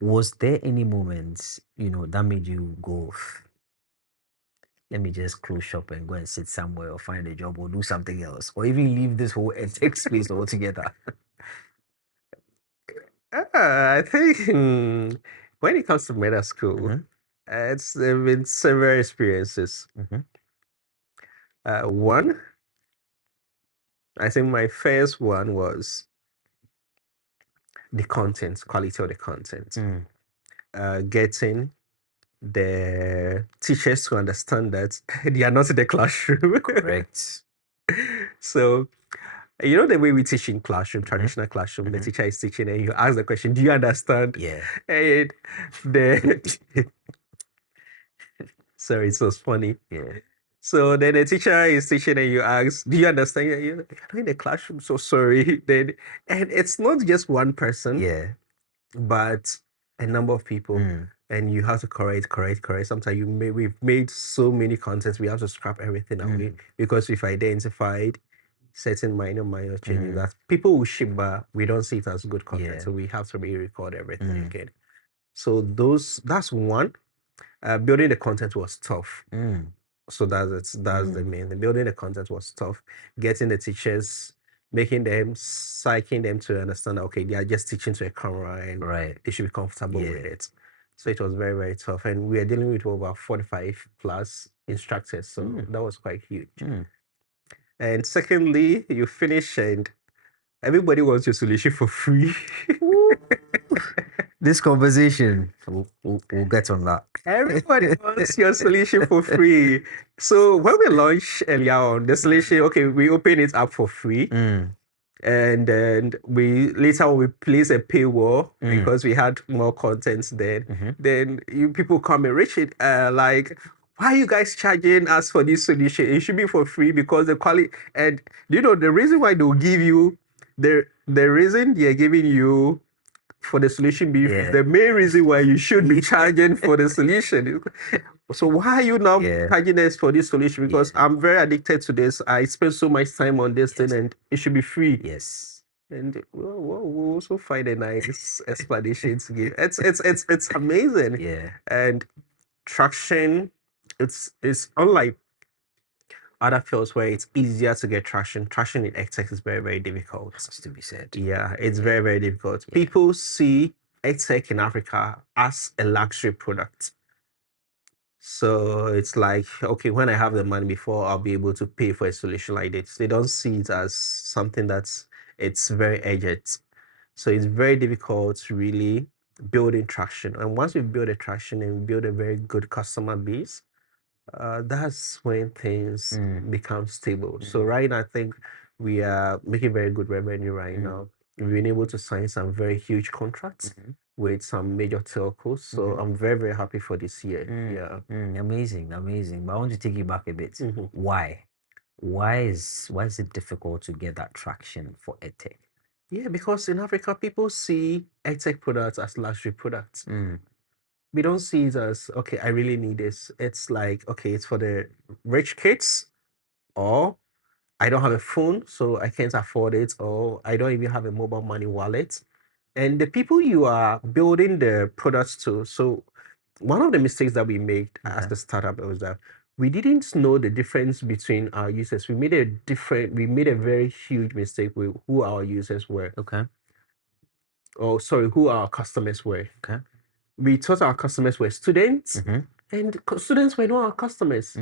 Was there any moments, that made you go, let me just close shop and go and sit somewhere or find a job or do something else, or even leave this whole edtech space altogether? I think when it comes to meta school, Mm-hmm. it's there have been several experiences. Mm-hmm. One, I think my first one was the content, quality of the content. Getting the teachers to understand that they are not in the classroom. Correct. So, you know the way we teach in classroom, Mm-hmm. traditional classroom, the Mm-hmm. teacher is teaching and you ask the question, do you understand? Yeah. And the sorry, it was funny. Yeah. So then the teacher is teaching and you ask, do you understand? You're not in the classroom, so sorry. Then and it's not just one person, Yeah. but a number of people. And you have to correct. Sometimes we've made so many contents, we have to scrap everything away because we've identified certain minor changes that people will ship, but we don't see it as good content. Yeah. So we have to re-record everything again. So that's one. Building the content was tough. So that's the main thing. Building the content was tough. Getting the teachers, psyching them to understand that, okay, they are just teaching to a camera and Right. they should be comfortable with Yeah. it. So it was very, very tough. And we are dealing with over 45 plus instructors. So that was quite huge. And secondly, you finish and everybody wants your solution for free. This conversation, we'll get on that. Everybody wants your solution for free. So when we launched earlier on, the solution, okay, we open it up for free. And then we later we place a paywall because we had more content then. Then people come and Richard, like, why are you guys charging us for this solution? It should be for free because the quality and the reason why they'll give you the reason they're giving you for the solution be the main reason why you should be charging for the solution. So why are you now charging us for this solution? Because I'm very addicted to this. I spend so much time on this thing and it should be free. Yes. And we'll also find a nice explanation to give. It's amazing. Yeah. And traction, it's unlike other fields where it's easier to get traction. Traction in edtech is very, very difficult. Has to be said. Yeah, it's very, very difficult. People see edtech in Africa as a luxury product. So it's like, okay, when I have the money before, I'll be able to pay for a solution like this. They don't see it as something it's very urgent. So it's very difficult to really building traction. And once we build a traction and we build a very good customer base, that's when things become stable. So right now, I think we are making very good revenue right now. We've been able to sign some very huge contracts with some major telcos. So I'm very, very happy for this year. Yeah. Amazing. But I want to take you back a bit. Why? Why is it difficult to get that traction for edtech? Yeah, because in Africa, people see edtech products as luxury products. We don't see it as, okay, I really need this. It's like, okay, it's for the rich kids, or I don't have a phone, so I can't afford it, or I don't even have a mobile money wallet. And the people you are building the products to, so one of the mistakes that we made as the startup was that we didn't know the difference between our users. We made a very huge mistake with who our users were. Okay. Oh, sorry, who our customers were. Okay. We thought our customers were students, and students were not our customers.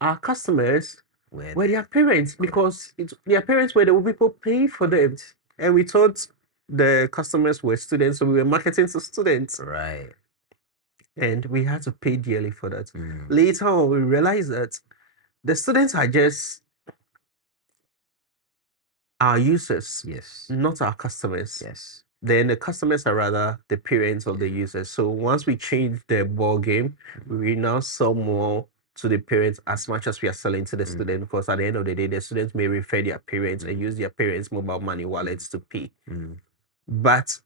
Our customers were their parents, because their parents were the people paying for them. And we thought the customers were students, so we were marketing to students. Right. And we had to pay dearly for that. Later on, we realized that the students are just our users, not our customers. Yes. Then the customers are rather the parents of the users. So once we change the ball game, we now sell more to the parents as much as we are selling to the student, because at the end of the day, the students may refer their parents and use their parents' mobile money wallets to pay. But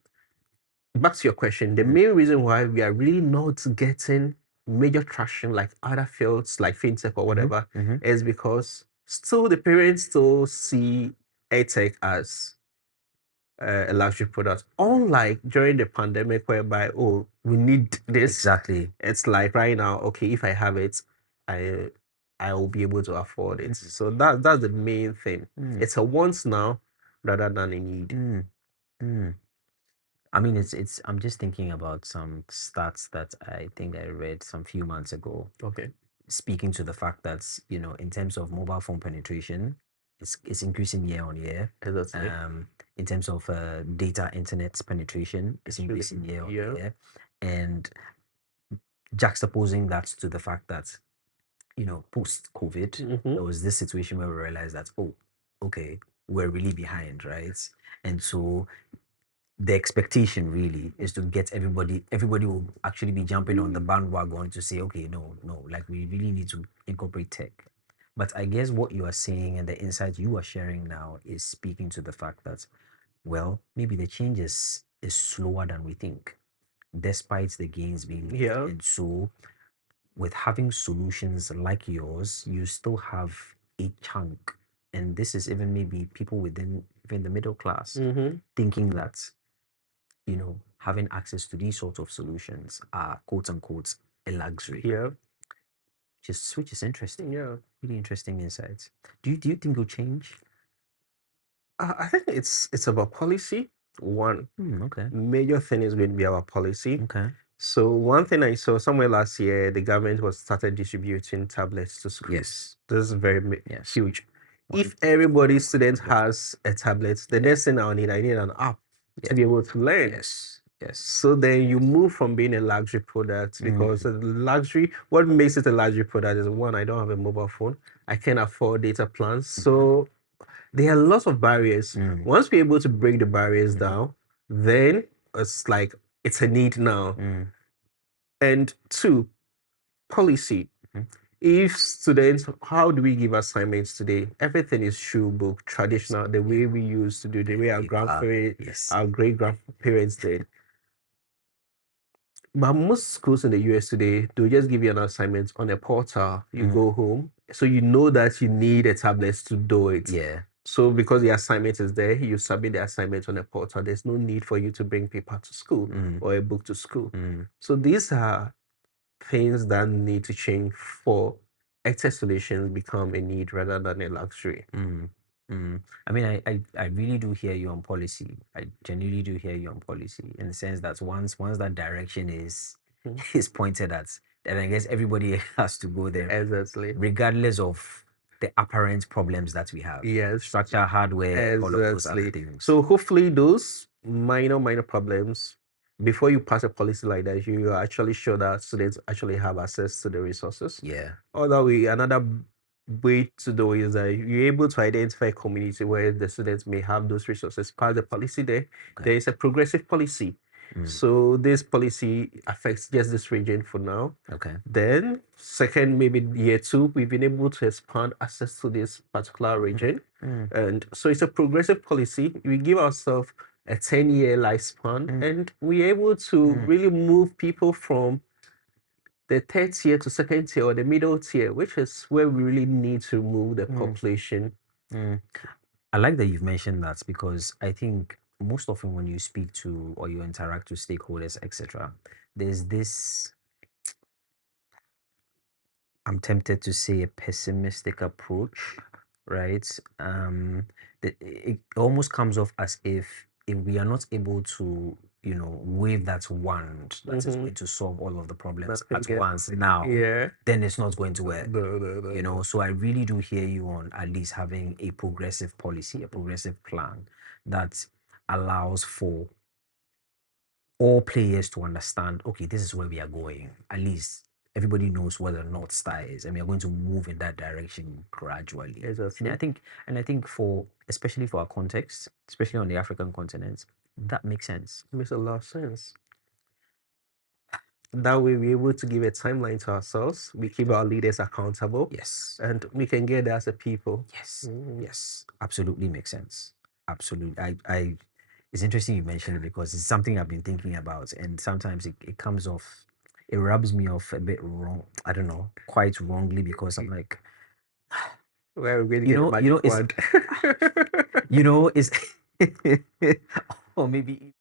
back to your question, the main reason why we are really not getting major traction like other fields like fintech or whatever is because still the parents still see edtech as a luxury product. Unlike during the pandemic, whereby, oh, we need this. Exactly. It's like right now, okay, if I have it, I I will be able to afford it. So that's the main thing. It's a want now rather than a need. I mean, it's. I'm just thinking about some stats that I think I read some few months ago, Okay. speaking to the fact that, in terms of mobile phone penetration, it's increasing year on year. Exactly. In terms of data internet penetration, it's increasing year on year, and juxtaposing that to the fact that, post COVID, there was this situation where we realized that, oh, okay, we're really behind, right? And so the expectation really is to get everybody will actually be jumping on the bandwagon to say, okay, no, like we really need to incorporate tech. But I guess what you are saying and the insight you are sharing now is speaking to the fact that, well, maybe the change is slower than we think, despite the gains being made. And so with having solutions like yours, you still have a chunk. And this is even maybe people within even the middle class thinking that, having access to these sorts of solutions are quote unquote a luxury. Which is interesting. Really interesting insights. Do you think it'll change? I think it's about policy. One Okay. major thing is going to be our policy. Okay. So one thing I saw somewhere last year, the government was started distributing tablets to schools. Yes. This is very Yes. huge. If everybody student has a tablet, the next thing I need an app to be able to learn. Yes. Yes. So then you move from being a luxury product, because what makes it a luxury product is, one, I don't have a mobile phone. I can't afford data plans. So there are lots of barriers. Once we're able to break the barriers down, then it's like it's a need now. And two, policy. If students, how do we give assignments today? Everything is shoe book, traditional, the way we used to do, the way our our great grandparents did. But most schools in the US today, they'll just give you an assignment on a portal. You go home. So you know that you need a tablet to do it. Yeah. So because the assignment is there, you submit the assignment on a portal. There's no need for you to bring paper to school or a book to school. So these are things that need to change for Edtech solutions become a need rather than a luxury. I mean, I really do hear you on policy. I genuinely do hear you on policy, in the sense that once that direction is pointed at, then I guess everybody has to go there. Exactly. Regardless of the apparent problems that we have. Yes. Structure, hardware, all of those other things. So hopefully those minor problems, before you pass a policy like that, you are actually sure that students actually have access to the resources. Yeah. Another way to do is that you're able to identify a community where the students may have those resources. Pass the policy there. There is a progressive policy. So this policy affects just this region for now. Okay. Then second, maybe year 2, we've been able to expand access to this particular region. And so it's a progressive policy. We give ourselves a 10-year lifespan, and we're able to really move people from the third tier to second tier or the middle tier, which is where we really need to move the population. I like that you've mentioned that, because I think most often when you speak to or you interact with stakeholders, etc., there's this, I'm tempted to say, a pessimistic approach, right? It almost comes off as if we are not able to, wave that wand that is going to solve all of the problems at once now, then it's not going to work. So I really do hear you on at least having a progressive policy, a progressive plan that allows for all players to understand, okay, this is where we are going. At least everybody knows where the North Star is, and we are going to move in that direction gradually. Exactly. And I think especially for our context, especially on the African continent, that makes sense. It makes a lot of sense. That way we're able to give a timeline to ourselves. We keep our leaders accountable. Yes. And we can get there as a people. Yes. Yes. Absolutely makes sense. Absolutely. It's interesting you mentioned it, because it's something I've been thinking about, and sometimes it comes off, it rubs me off a bit wrong. I don't know, quite wrongly, because I'm like, where we're going to it's or maybe